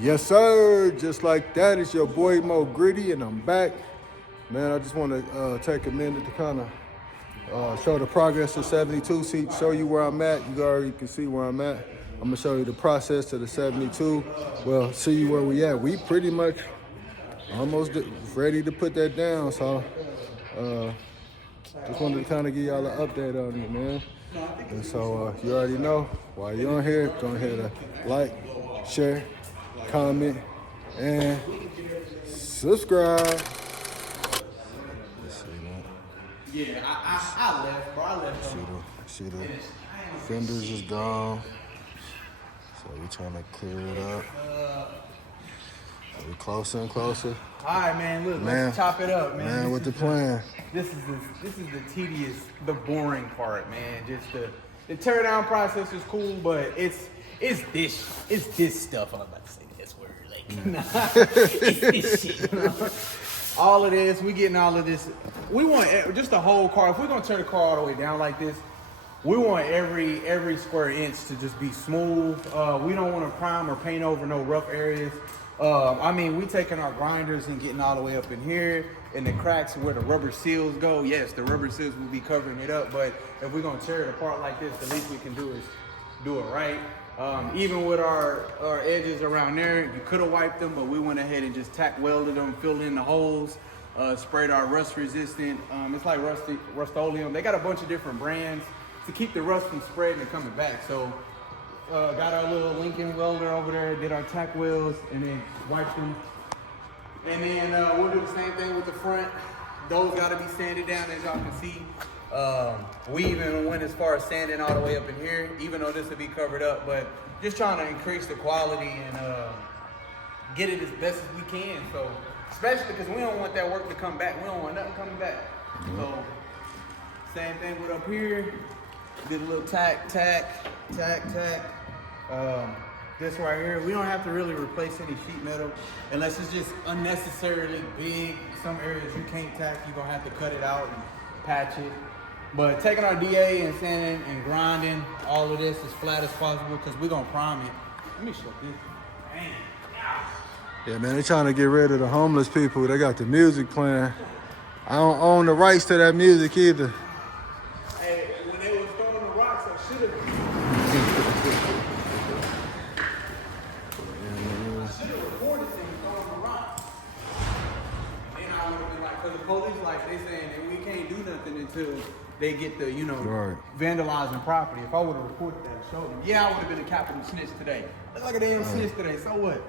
Yes, sir. Just like that, it's your boy Mo Gritty, and I'm back. Man, I just want to take a minute to kind of show the progress of 72 seat, show you where I'm at. You already can see where I'm at. I'm going to show you the process to the 72. Well, see you where we at. We pretty much almost ready to put that down, so just wanted to kind of give y'all an update on it, man. And so you already know, while you're on here, go ahead and like, share, comment, and subscribe. Let's see that. Yeah, I left, bro. I left. See the fenders is gone. So we trying to clear it up. We closer and closer. All right, man. Look, let's chop it up, man. Man, with the plan. This is the tedious, the boring part, man. Just the tear down process is cool, but it's this stuff. I'm about to say this word, it's this shit. You know? All of this, we getting all of this. We want just the whole car. If we're gonna tear the car all the way down like this, we want every square inch to just be smooth. We don't want to prime or paint over no rough areas. I mean, we taking our grinders and getting all the way up in here in the cracks where the rubber seals go. Yes, the rubber seals will be covering it up, but if we're gonna tear it apart like this, the least we can do is do it right. Even with our edges around there, you could have wiped them, but we went ahead and just tack welded them, filled in the holes, sprayed our rust resistant. It's like Rust-Oleum. They got a bunch of different brands to keep the rust from spreading and coming back. So got our little Lincoln welder over there, did our tack wheels, and then wiped them. And then we'll do the same thing with the front. Those got to be sanded down, as y'all can see. We even went as far as sanding all the way up in here, even though this will be covered up, but just trying to increase the quality and get it as best as we can. So, especially because we don't want that work to come back. We don't want nothing coming back. Mm-hmm. So, same thing with up here. Did a little tack. This right here, we don't have to really replace any sheet metal unless it's just unnecessarily big. Some areas you can't tack, you're gonna have to cut it out and patch it. But taking our DA and sanding and grinding all of this as flat as possible because we're gonna prime it. Let me show this. Man. Yeah, man, they trying to get rid of the homeless people. They got the music playing. I don't own the rights to that music either. Hey, when they was throwing the rocks, I should have. Recorded them throwing the rocks. And then I would have been like, because the police, like, they saying that we can't do nothing until they get the, right, vandalizing property. If I would have reported that and showed them, yeah, I would have been a capital snitch today. Look like a damn snitch today. So what?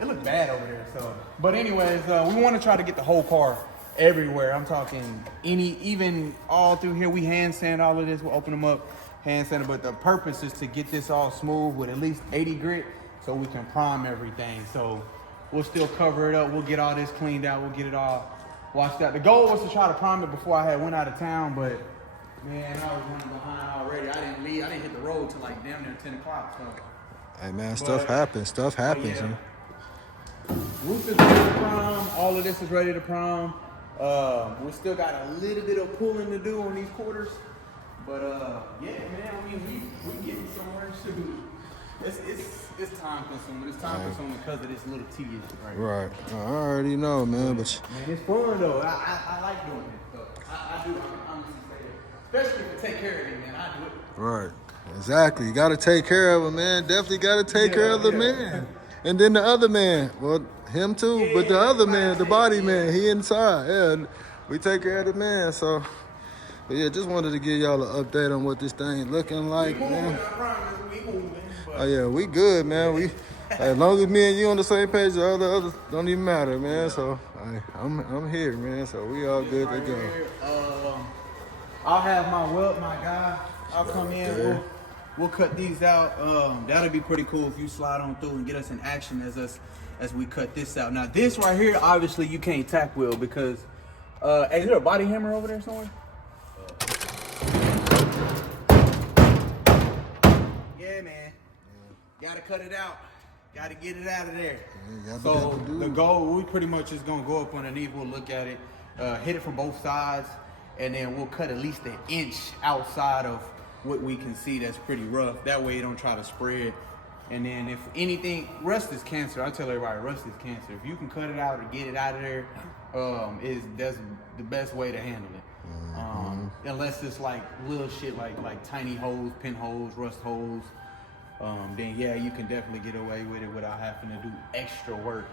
It looked bad over there. So, but anyways, we want to try to get the whole car everywhere. I'm talking even all through here. We hand sand all of this. We'll open them up, hand sand it. But the purpose is to get this all smooth with at least 80 grit, so we can prime everything. So we'll still cover it up. We'll get all this cleaned out. We'll get it all washed out. The goal was to try to prime it before I went out of town, but man, I was running behind already. I didn't leave. I didn't hit the road till like damn near 10 o'clock. So. Hey man, stuff happens. Yeah. Huh? Roof is ready to prime. All of this is ready to prime. We still got a little bit of pulling to do on these quarters, but yeah, man. I mean, we getting somewhere. It's time consuming. It's time consuming because of this little tedious. Right. I already know, man. But man, it's fun though. I like doing it. So I do. I can honestly say that. Especially if you take care of it, man. I do it. Right. Exactly. You got to take care of him, man. Definitely got to take care of the man. And then the other man, well, him too, but the other man, the body man, he inside. Yeah, we take care of the man. So, but yeah, just wanted to give y'all an update on what this thing looking like, man. Oh yeah, we good, man. We as long as me and you on the same page, the others don't even matter, man. So I'm here, man. So we all good to go. I'll have my guy. I'll come in. We'll cut these out. That'll be pretty cool if you slide on through and get us in action as we cut this out. Now this right here, obviously you can't tack wheel because is there a body hammer over there somewhere? Yeah, man. Gotta cut it out. Gotta get it out of there. So the goal, we pretty much is gonna go up underneath. We'll look at it, hit it from both sides, and then we'll cut at least an inch outside of what we can see that's pretty rough. That way it don't try to spread And then if anything, rust is cancer. I tell everybody, rust is cancer. If you can cut it out or get it out of there, that's the best way to handle it. Unless it's like little shit like tiny holes, pinholes, rust holes, then yeah, you can definitely get away with it without having to do extra work.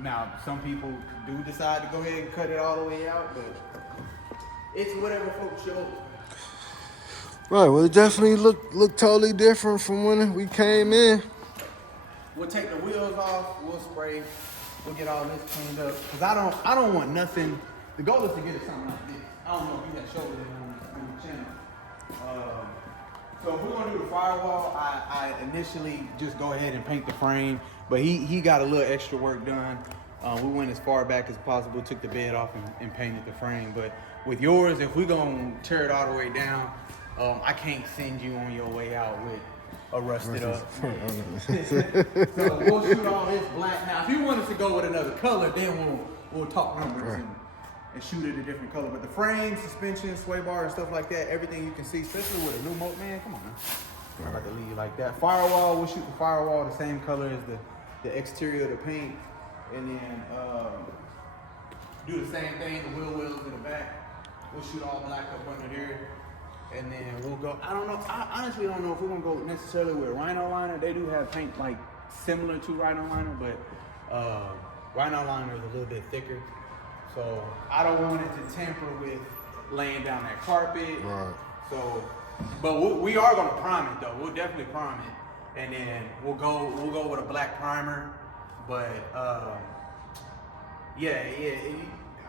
Now, some people do decide to go ahead and cut it all the way out, but it's whatever folks show. Right, well, it definitely looked totally different from when we came in. We'll take the wheels off, we'll spray, we'll get all this cleaned up. Cause I don't want nothing. The goal is to get it something like this. I don't know if you had showed it on the channel. So if we're gonna do the firewall, I initially just go ahead and paint the frame, but he got a little extra work done. We went as far back as possible, took the bed off and painted the frame. But with yours, if we're gonna tear it all the way down, I can't send you on your way out with a rusted up. So we'll shoot all this black. Now, if you want us to go with another color, then we'll talk numbers and shoot it a different color. But the frame, suspension, sway bar, and stuff like that, everything you can see, especially with a new motor, man, come on, man. I'm about to leave you like that. Firewall, we'll shoot the firewall the same color as the exterior of the paint, and then do the same thing, the wheel wells in the back. We'll shoot all black up under there. And then we'll go, I don't know, I honestly don't know if we're gonna go necessarily with Rhino liner. They do have paint like similar to Rhino liner, but Rhino liner is a little bit thicker. So I don't want it to tamper with laying down that carpet. Right. So, but we are gonna prime it though. We'll definitely prime it. And then we'll go with a black primer. But I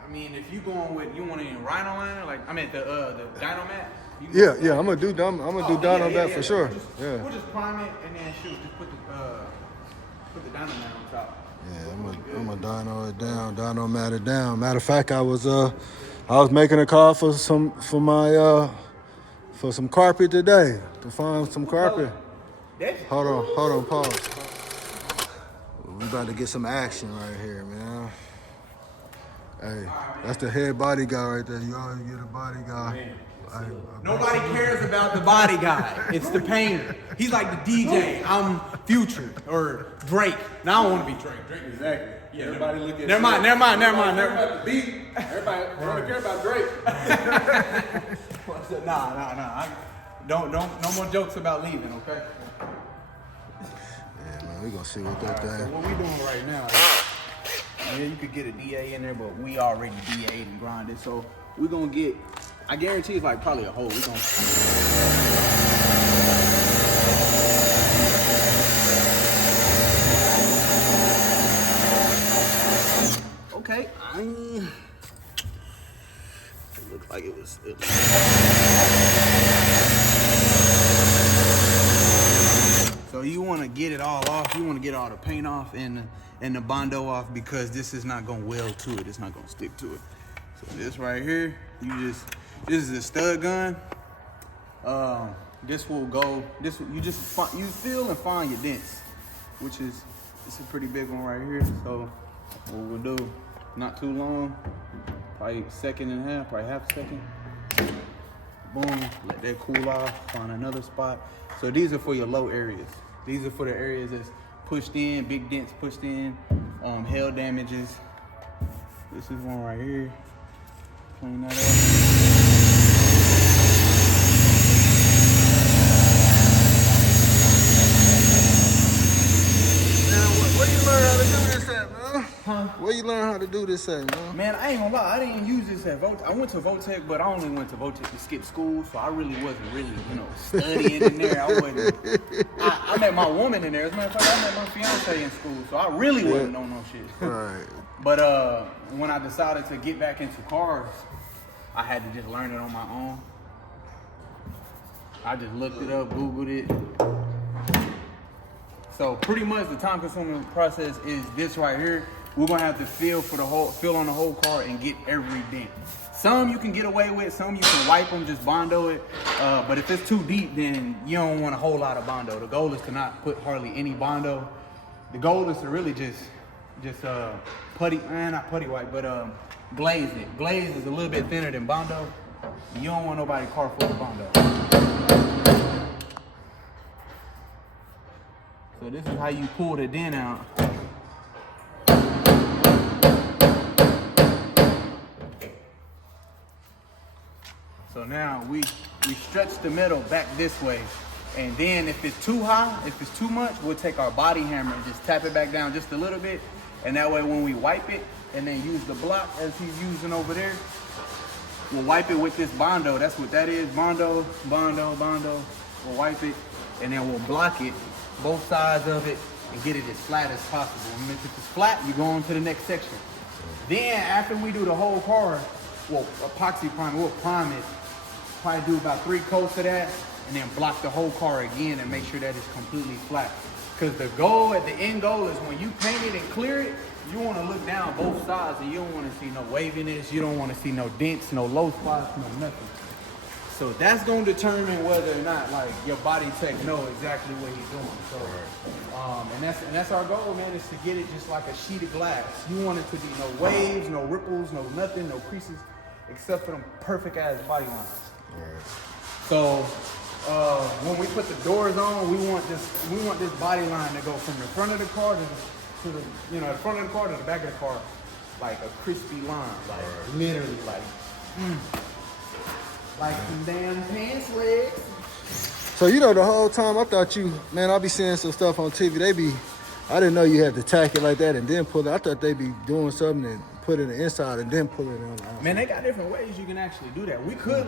mean, if you going with, you want any Rhino liner, like I mean the Dynomat. Yeah, I'm gonna do Don on that for sure. We'll just prime it and then shoot. Just put the Dynomat on top. Yeah, I'm gonna dyno it down. Matter of fact, I was making a call for some carpet today to find some carpet. Hold on, pause. We about to get some action right here, man. Hey, that's the head body guy right there. You always get a body guy. Nobody cares about the body guy. It's the painter. He's like the DJ. I'm Future or Drake. Now I don't want to be Drake. Exactly. Yeah, everybody look at. Never mind. Everybody about the beat. Everybody want to care about Drake. Nah. Don't. No more jokes about leaving, okay? Yeah, man, we gonna see what that So thing. what we doing right now? Yeah, you could get a DA in there, but we already DA'd and grinded. So we're gonna get. I guarantee it's like probably a hole. We're gonna. Okay. It looked like it was. So you want to get it all off. You want to get all the paint off and the Bondo off because this is not gonna weld to it. It's not gonna stick to it. So this right here, this is a stud gun. This will go. You feel and find your dents, which is it's a pretty big one right here. So what we'll do, not too long, probably a second and a half, probably half a second. Boom, let that cool off. Find another spot. So these are for your low areas. These are for the areas that's pushed in, big dents pushed in, hail damages. This is one right here. Clean that up. Where you learn how to do this at, man? Huh? Where you learn how to do this at, man? Man, I ain't gonna lie, I didn't use this at Votech. I went to Votech, but I only went to Votech to skip school, so I really wasn't studying in there. I met my woman in there. As a matter of fact, I met my fiance in school, so I really wasn't on no shit. Right. But when I decided to get back into cars, I had to just learn it on my own. I just looked it up, Googled it. So pretty much the time-consuming process is this right here. We're gonna have to fill on the whole car and get every dent. Some you can get away with, some you can wipe them, just Bondo it. But if it's too deep, then you don't want a whole lot of Bondo. The goal is to not put hardly any Bondo. The goal is to really just putty, not putty white, but glaze it. Glaze is a little bit thinner than Bondo. You don't want nobody's car full of Bondo. So this is how you pull the dent out. So now we stretch the metal back this way. And then if it's too high, if it's too much, we'll take our body hammer and just tap it back down just a little bit. And that way when we wipe it and then use the block as he's using over there, we'll wipe it with this Bondo. That's what that is. Bondo, Bondo, Bondo. We'll wipe it and then we'll block it, both sides of it, and get it as flat as possible. And if it's flat, you go on to the next section. Then after we do the whole car, we'll epoxy prime, we'll prime it. Probably do about 3 coats of that and then block the whole car again and make sure that it's completely flat. Because the goal, at the end goal, is when you paint it and clear it, you want to look down both sides and you don't want to see no waviness, you don't want to see no dents, no low spots, no nothing. So that's going to determine whether or not like your body tech know exactly what he's doing. So, and that's our goal, man, is to get it just like a sheet of glass. You want it to be no waves, no ripples, no nothing, no creases, except for them perfect ass body lines. Right. So when we put the doors on, we want this body line to go from the front of the car to the the front of the car to the back of the car, like a crispy line, like literally like some damn pants legs. So the whole time I thought I be seeing some stuff on TV. I didn't know you had to tack it like that and then pull it. I thought they be doing something and put it in the inside and then pull it on the outside. Man, they got different ways you can actually do that. We could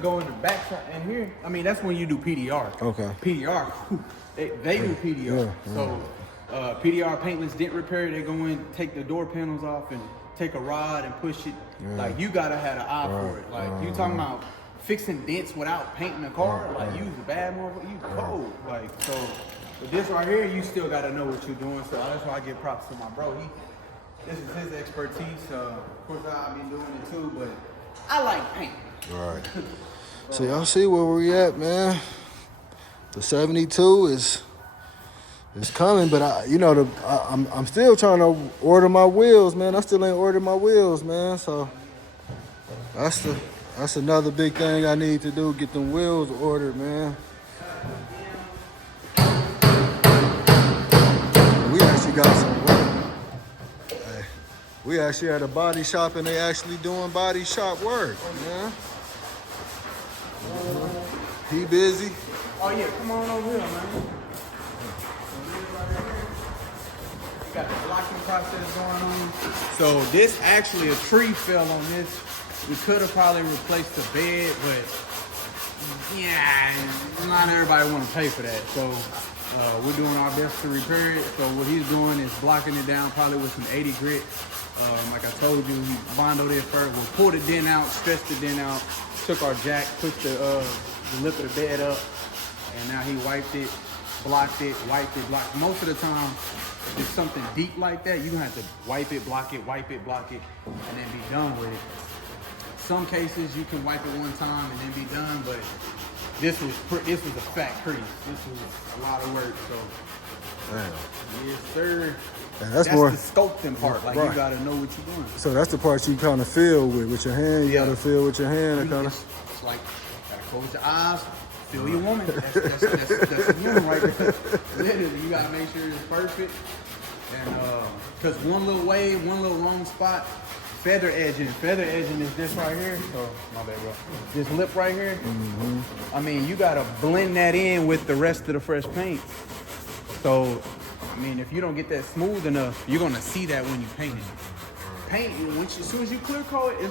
go in the back front and here. I mean, that's when you do PDR. Okay. PDR. They do PDR. Yeah. So PDR, paintless dent repair. They go in, take the door panels off, and take a rod and push it. Yeah. Like you gotta have an eye for it. Like you talking about fixing dents without painting a car. Like you the bad motherfucker. You cold. Like so. But this right here, you still gotta know what you're doing. So that's why I give props to my bro. This is his expertise. Of course, I've been doing it too, but I like paint. Right. So y'all see where we at, man. The 72 is coming, but I'm still trying to order my wheels, man. I still ain't ordered my wheels, man. So that's another big thing I need to do. Get them wheels ordered, man. We actually got some work. We actually at a body shop and they actually doing body shop work, man. He busy. Oh yeah, come on over here, man. You got the blocking process going on. So this actually, a tree fell on this. We could have probably replaced the bed, but yeah, not everybody want to pay for that. So we're doing our best to repair it. So what he's doing is blocking it down probably with some 80 grit. Like I told you, he bondoed it first. We'll pull the dent out, stretch the dent out, took our jack, pushed the lip of the bed up, and now he wiped it, blocked it, wiped it, blocked it. Most of the time, if it's something deep like that, you're gonna have to wipe it, block it, block it, and then be done with it. Some cases you can wipe it one time and then be done, but this was a fat crease. This was a lot of work, so. Damn. Yes, sir. That's more the sculpting part. Like you gotta know what you're doing. So that's the part you kind of feel with your hand. You gotta feel with your hand and kind of. It's like gotta close your eyes, feel your woman. That's a woman right there. Literally, you gotta make sure it's perfect. And because one little wave, one little wrong spot, feather edging. Feather edging is this right here. So my bad, bro. This lip right here. Mm-hmm. I mean, you gotta blend that in with the rest of the fresh paint. So. I mean, if you don't get that smooth enough, you're gonna see that when you paint it. Paint as soon as you clear coat it,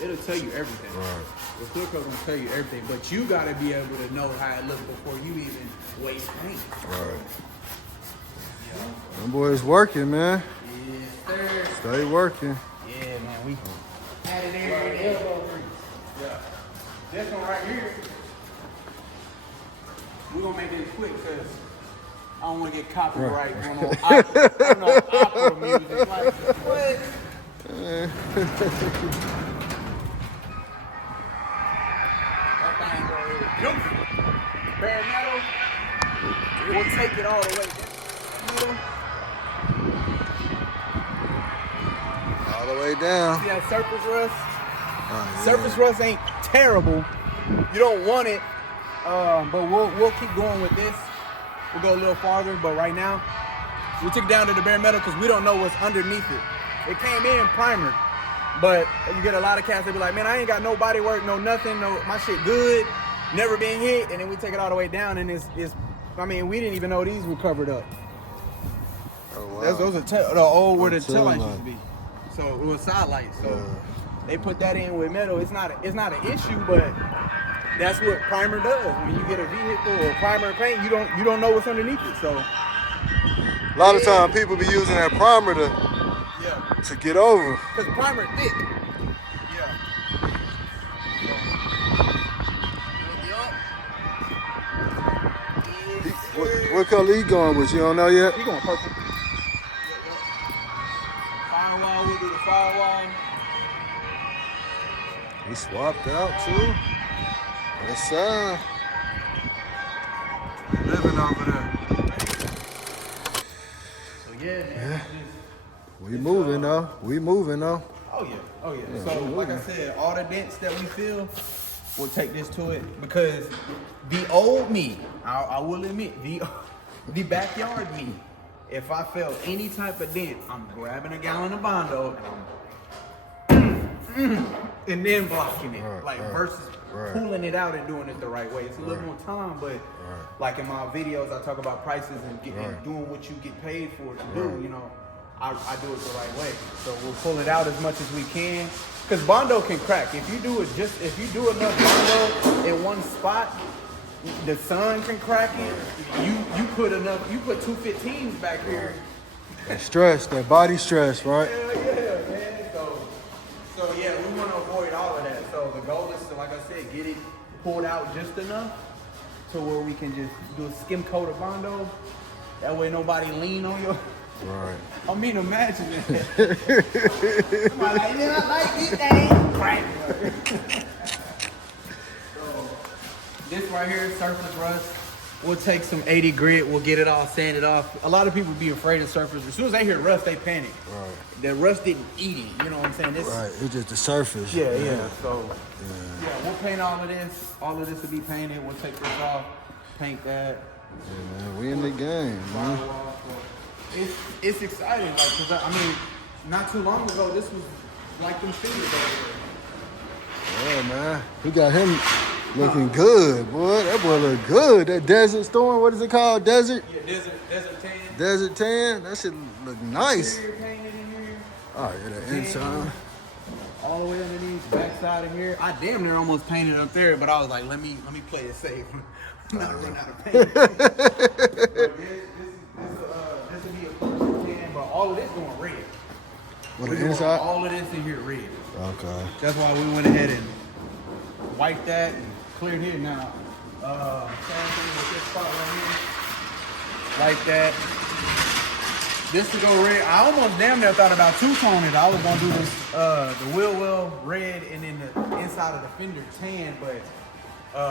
it'll tell you everything. Right. The clear coat gonna tell you everything, but you gotta be able to know how it looks before you even waste paint. Right. Yeah. Them boys working, man. Yes, sir. Stay working. Yeah, man. We had it every day. Yeah. This one right here, we're gonna make this quick because I don't want to get copyright on opera music. Like, what? That thing goes bare metal. We'll take it all the way down. All the way down. See that surface rust? Yeah. Surface rust ain't terrible. You don't want it, but we'll keep going with this. we'll go a little farther. But right now, we took it down to the bare metal because we don't know what's underneath it. It came in primer, but you get a lot of cats that be like, man, I ain't got no body work, no nothing, no my shit good, never been hit, and then we take it all the way down, and it's I mean, we didn't even know these were covered up. Oh, wow. Those are the old where the tail lights used to be. So it was side lights. So they put that in with metal. It's not an issue, but that's what primer does. When you get a vehicle or primer paint, you don't know what's underneath it. So A lot of times people be using that primer to get over. Because primer thick. What color he going with? You don't know yet? He going purple. Firewall, we'll do the firewall. He swapped out too. Yes, sir. Living over there. So yeah, man. We moving though. We moving though. Oh yeah. So like I said, all the dents that we fill, we'll take this to it because the old me, I will admit, the backyard me, if I felt any type of dent, I'm grabbing a gallon of Bondo and then blocking it, versus pulling it out and doing it the right way. It's a little more time, but like in my videos, I talk about prices and doing what you get paid for to do. You know, I do it the right way. So we'll pull it out as much as we can. Because Bondo can crack. If you do enough Bondo in one spot, the sun can crack it. You put 215s back here. That stress, that body stress, right? Yeah, man. So yeah, we want to avoid all of that. So the goal is to, like I said, get it pulled out just enough to where we can just do a skim coat of Bondo. That way nobody lean on you. Right. I mean, imagine that. Somebody like, yeah, I like this thing. Right. So, this right here, surface rust. We'll take some 80 grit. We'll get it all sanded off. A lot of people be afraid of surface. As soon as they hear rust, they panic. Right. The rust didn't eat it. You know what I'm saying? Right. It's just the surface. Yeah. So, yeah, we'll paint all of this. All of this will be painted. We'll take this off, paint that. Yeah, man, we in the game, man. It's exciting, like, cause I mean, not too long ago, this was like them fingers over there. Yeah, man. We got him looking good, boy. That boy look good. That Desert Storm, what is it called? Desert? Yeah, Desert Tan. Desert Tan? That shit look nice. Interior painted in here. Oh, yeah, the inside. All the way underneath, backside of here. I damn near almost painted up there, but I was like, let me play it safe. Not run out of paint. This will be a close tan, but all of this going red. What, the inside? All of this in here red. Okay. That's why we went ahead and wiped that and cleared here now. Same thing with this spot right here. Like that. This to go red. I almost damn near thought about two-tone it. I was gonna do this the wheel well red and then the inside of the fender tan, but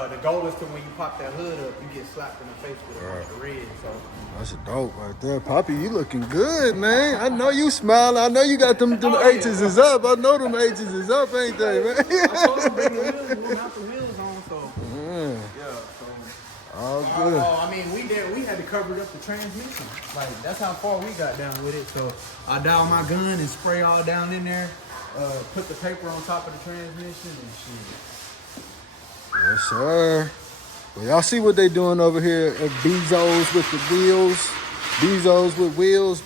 the goal is to when you pop that hood up, you get slapped in the face with the red. So that's a dope right there. Poppy, you looking good, man. I know you smiling. I know you got them H's is up. I know them H's is up, ain't they, man? I told them bring the wheels, we'll mount the wheels on, so yeah, so all good. I mean, we had to cover up the transmission. Like, that's how far we got down with it. So I dial my gun and spray all down in there, put the paper on top of the transmission and shit. Yes, sir. Well, y'all see what they doing over here at Bezos with the wheels. Bezos with wheels.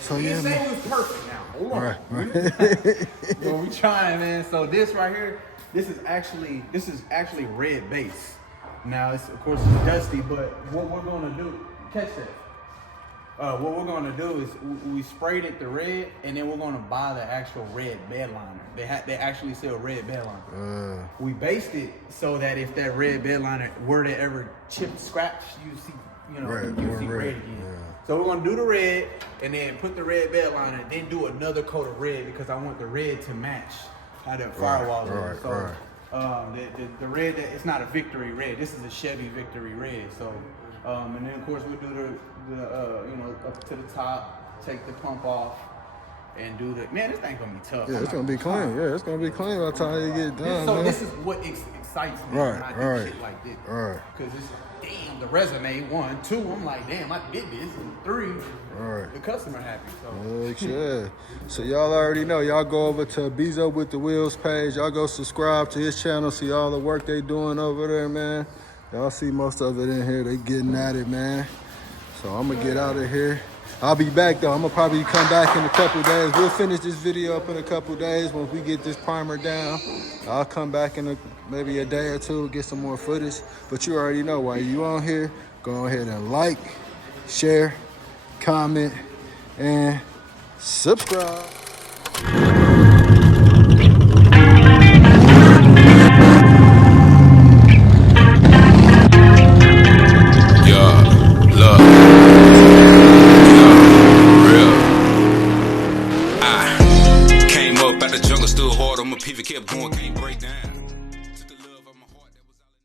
So we yeah, didn't say man. it was perfect now. Hold on. Right. Well, we trying, man. So this right here, this is actually red base. Now it's of course it's dusty, but what we're gonna do, catch that. What we're gonna do is we sprayed it the red, and then we're gonna buy the actual red bed liner. They actually sell red bed liner. We based it so that if that red bed liner were to ever chip, scratch, you see red again. Yeah. So we're gonna do the red, and then put the red bed liner, and then do another coat of red because I want the red to match how that firewall is. So the red, it's not a Victory red. This is a Chevy Victory red. So and then of course we do the up to the top, take the pump off, and do the. Man, this thing gonna be tough. Yeah, it's gonna be clean. Yeah, it's gonna be clean by the time you get done. So man. this is what excites excites me Right, when I do right, shit like this. right. Because it's, damn, the resume, 1, 2, I'm like, damn, I did this, and 3, Right. the customer happy. So Heck yeah. So y'all already know. Y'all go over to Bezo with the Wheels page. Y'all go subscribe to his channel. See all the work they doing over there, man. Y'all see most of it in here. They getting at it, man. So I'm gonna get out of here. I'll be back though. I'm gonna probably come back in a couple days. We'll finish this video up in a couple days once we get this primer down. I'll come back in maybe a day or two, get some more footage. But you already know, while you on here, go ahead and like, share, comment, and subscribe.